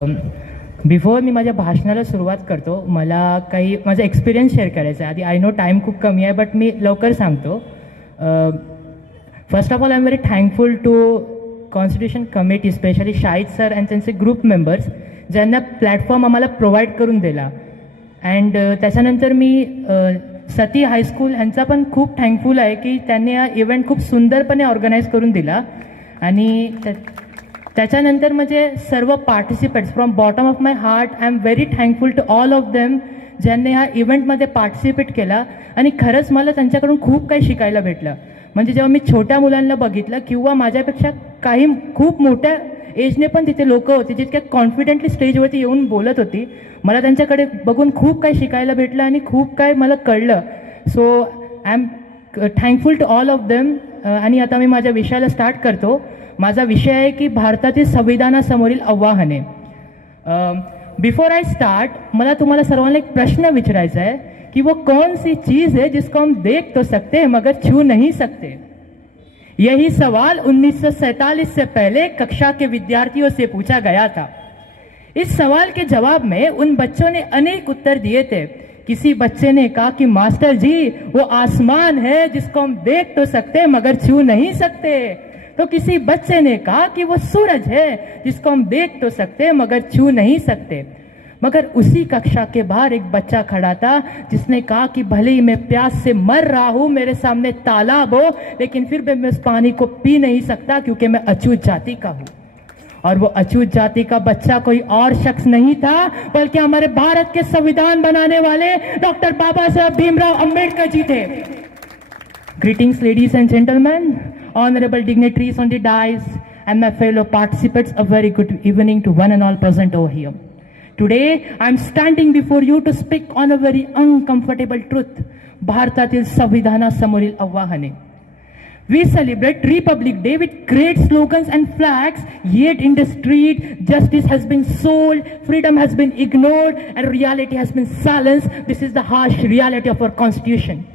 Before me माझ्या भाषणाला सुरुवात करतो, मला काही माझा एक्सपिरियन्स शेअर करायचा आहे. आधी आय नो टाईम खूप कमी आहे, बट मी लवकर सांगतो. First of all I am very thankful to constitution committee, specially Shahid sir and त्यांचे ग्रुप मेंबर्स, ज्यांना प्लॅटफॉर्म आम्हाला प्रोव्हाइड करून दिला. अँड त्याच्यानंतर मी सती हायस्कूल यांचा पण खूप थँकफुल आहे की त्यांनी हा इव्हेंट खूप सुंदरपणे ऑर्गनाईज करून दिला. आणि त्याच्यानंतर म्हणजे सर्व participants, from bottom of my heart I am very thankful to all of them, ज्यांनी ह्या इव्हेंटमध्ये पार्टिसिपेट केला. आणि खरंच मला त्यांच्याकडून खूप काही शिकायला भेटलं. म्हणजे जेव्हा मी छोट्या मुलांना बघितलं किंवा माझ्यापेक्षा काही खूप मोठ्या एजने पण तिथे लोक होती, जितक्या कॉन्फिडेंटली स्टेजवरती येऊन बोलत होती, मला त्यांच्याकडे बघून खूप काही शिकायला भेटलं आणि खूप काही मला कळलं. So I am thankful to all of them. आणि आता मी माझ्या विषयाला स्टार्ट करतो. माझा विषय आहे की भारतातील संविधानासमोरील आव्हाने. बिफोर आई स्टार्ट, मला तुम्हाला सर्वांना एक प्रश्न विचारायचा आहे कि वो कौन सी चीज है जिसको हम देख तो सकते हैं मगर छू नहीं सकते. यही सवाल 1947 से पहले कक्षा के विद्यार्थियों से पूछा गया था. इस सवाल के जवाब में उन बच्चों ने अनेक उत्तर दिए थे. किसी बच्चे ने कहा कि मास्टर जी, वो आसमान है जिसको हम देख तो सकते हैं मगर छू नहीं सकते. तो किसी बच्चे ने कहा कि वो सूरज है जिसको हम देख तो सकते हैं मगर छू नहीं सकते. मगर उसी कक्षा के बाहर एक बच्चा खड़ा था जिसने कहा कि भले ही मैं प्यास से मर रहा हूं, मेरे सामने तालाब हो, लेकिन फिर भी मैं उस पानी को पी नहीं सकता क्योंकि मैं अछूत जाति का हूं. और वो अछूत जाति का बच्चा कोई और शख्स नहीं था बल्कि हमारे भारत के संविधान बनाने वाले डॉक्टर बाबा साहब भीमराव अंबेडकर जी थे. Greetings ladies and gentleman, honorable dignitaries on the dais, and my fellow participants, a very good evening to one and all present over here. Today I am standing before you to speak on a very uncomfortable truth. भारतातील संविधानासमोरील आव्हाने. We celebrate Republic Day with great slogans and flags, yet in the street justice has been sold, freedom has been ignored, and reality has been silenced. This is the harsh reality of our constitution.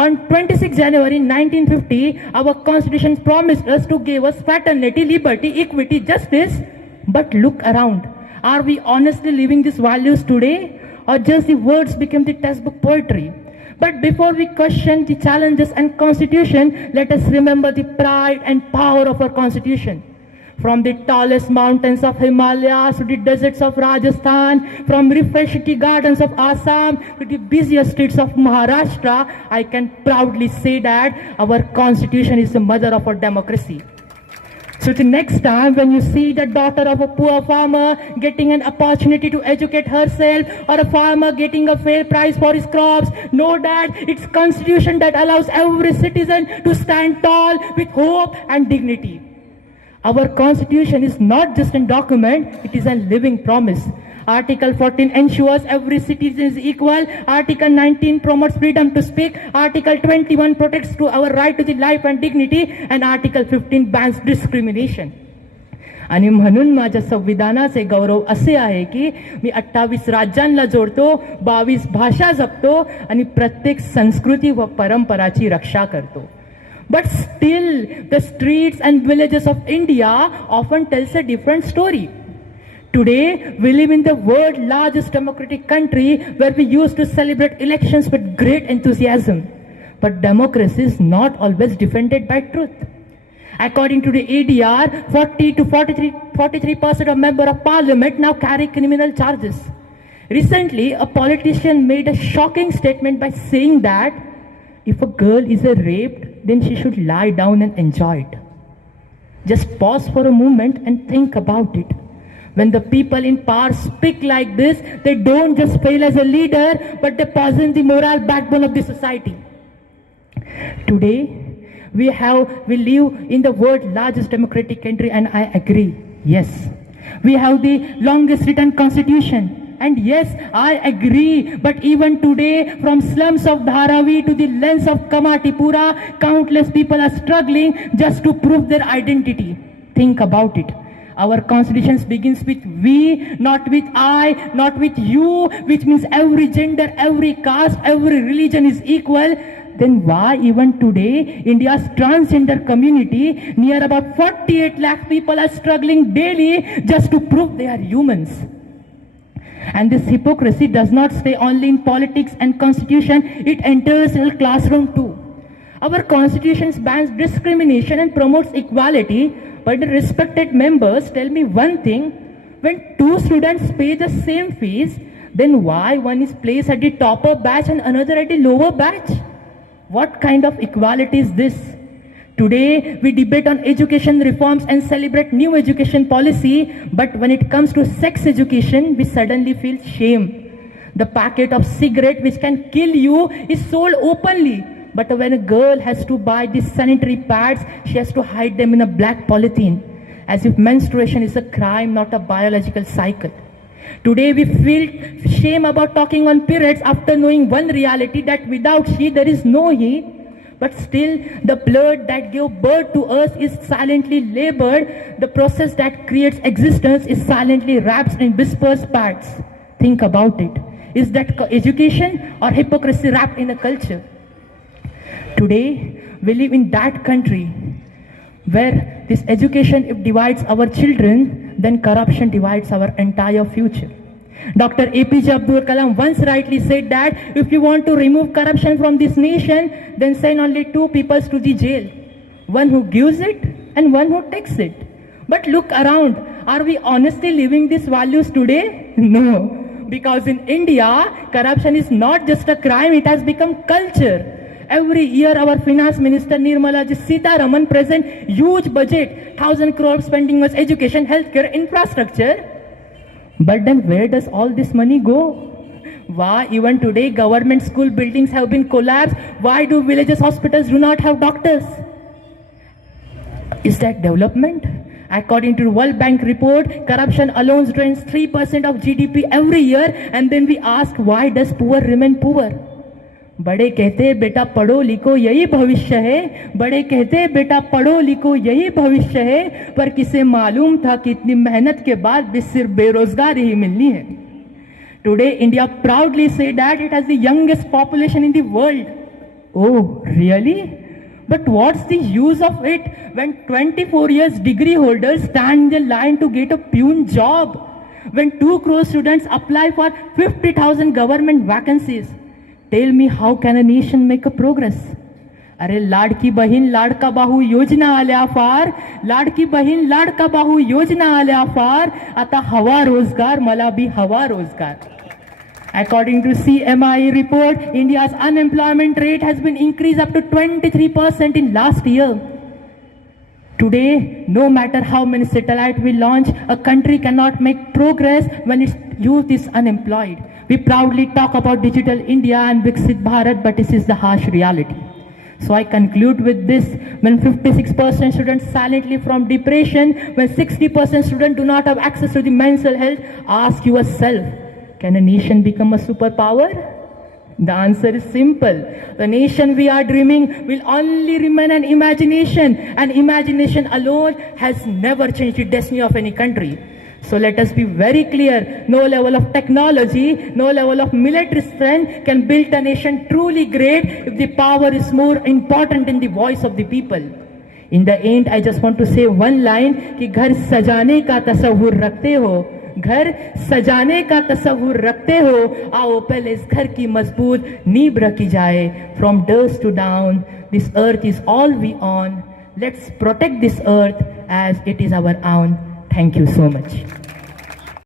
On 26 January 1950, our constitution promised us to give us fraternity, liberty, equity, justice. But look around. Are we honestly living these values today, or just the words became the textbook poetry? But before we question the challenges and constitution, let us remember the pride and power of our constitution. From the tallest mountains of Himalayas to the deserts of Rajasthan, from refreshing gardens of Assam to the busiest streets of Maharashtra, I can proudly say that our constitution is the mother of our democracy. So the next time when you see the daughter of a poor farmer getting an opportunity to educate herself, or a farmer getting a fair price for his crops, know that it's constitution that allows every citizen to stand tall with hope and dignity. Our constitution is not just a document, it is a living promise. Article 14 ensures every citizen is equal. Article 19 promotes freedom to speak. Article 21 protects to our right to the life and dignity. And Article 15 bans discrimination. आणि म्हणून माझ्या संविधानाचे गौरव असे आहे की मी 28 राज्यांना जोडतो, 22 भाषा जपतो आणि प्रत्येक संस्कृती व परंपराची रक्षा करतो. But still, the streets and villages of India often tells a different story. Today, we live in the world's largest democratic country where we used to celebrate elections with great enthusiasm. But democracy is not always defended by truth. According to the ADR, 40 to 43% of members of parliament now carry criminal charges. Recently, a politician made a shocking statement by saying that if a girl is raped, then she should lie down and enjoy it. Just pause for a moment and think about it. When the people in power speak like this, they don't just fail as a leader, but they poison the moral backbone of the society. Today, we live in the world's largest democratic country, and I agree. Yes, we have the longest written constitution. And yes, I agree, but even today, from slums of Dharavi to the lanes of Kamatipura, countless people are struggling just to prove their identity. Think about it. Our constitution begins with we, not with I, not with you, which means every gender, every caste, every religion is equal. then why even today India's transgender community, near about 48 lakh people, are struggling daily just to prove they are humans? And this hypocrisy does not stay only in politics and constitution, it enters in the classroom too. Our constitution bans discrimination and promotes equality, but the respected members tell me one thing: when two students pay the same fees, then why one is placed at the topper batch and another at the lower batch? What kind of equality is this? Today, we debate on education reforms and celebrate new education policy, but when it comes to sex education, we suddenly feel shame. The packet of cigarette which can kill you is sold openly, but when a girl has to buy these sanitary pads, she has to hide them in a black polythene, as if menstruation is a crime, not a biological cycle. Today, we feel shame about talking on periods after knowing one reality, that without she, there is no he. But still, the blood that gave birth to us is silently labored. The process that creates existence is silently wrapped in dispersed parts. Think about it. Is that education or hypocrisy wrapped in a culture? Today, we live in that country where this education, if divides our children, then corruption divides our entire future. Dr. APJ Abdul Kalam once rightly said that if you want to remove corruption from this nation, then send only two people to the jail. One who gives it and one who takes it. But look around. Are we honestly living these values today? No. Because in India, corruption is not just a crime, it has become culture. Every year, our finance minister Nirmala Sitharaman present huge budget, 1,000 crore spending on education, healthcare, infrastructure. But then where does all this money go? Why even today government school buildings have been collapsed? Why do villages hospitals do not have doctors? Is that development? According to the World Bank report, corruption alone drains 3% of GDP every year, and then we ask, why does poor remain poor? बड़े कहते हैं बेटा पढ़ो लिखो यही भविष्य है, बड़े कहते हैं बेटा पढ़ो लिखो यही भविष्य है, पर किसे मालूम था कि इतनी मेहनत के बाद भी सिर्फ बेरोजगारी ही मिलनी है. Today, India proudly say that it has the youngest population in the world. Oh, really? But what's the use of it when 24 years degree holders stand in the line to get a peon job? When 2 crore students apply for 50,000 government vacancies? Tell me, how can a nation make a progress? अरे लाडकी बहीण लाडका बाहू योजना आल्या फार, लाडकी बहीण लाडका बाहू योजना आल्या फार, आता हवा रोजगार, मला भी हवा रोजगार. According to CMI report, India's unemployment rate has been increased up to 23% in last year. Today, no matter how many satellites we launch, a country cannot make progress when its youth is unemployed. We proudly talk about Digital India and Viksit Bharat, but this is the harsh reality. So I conclude with this: when 56% students silently from depression, when 60% students do not have access to the mental health, ask yourself, can a nation become a superpower? The answer is simple. The nation we are dreaming will only remain an imagination, and imagination alone has never changed the destiny of any country. So let us be very clear, no level of technology, no level of military strength can build a nation truly great if the power is more important than the voice of the people. In the end, I just want to say one line कि घर सजाने का तस्वुर रखते हो, घर सजाने का तस्वुर रखते हो, आओ पहले इस घर की मजबूत नींव रखी जाए. From dusk to dawn, this earth is all we own. Let's protect this earth as it is our own. Thank you so much.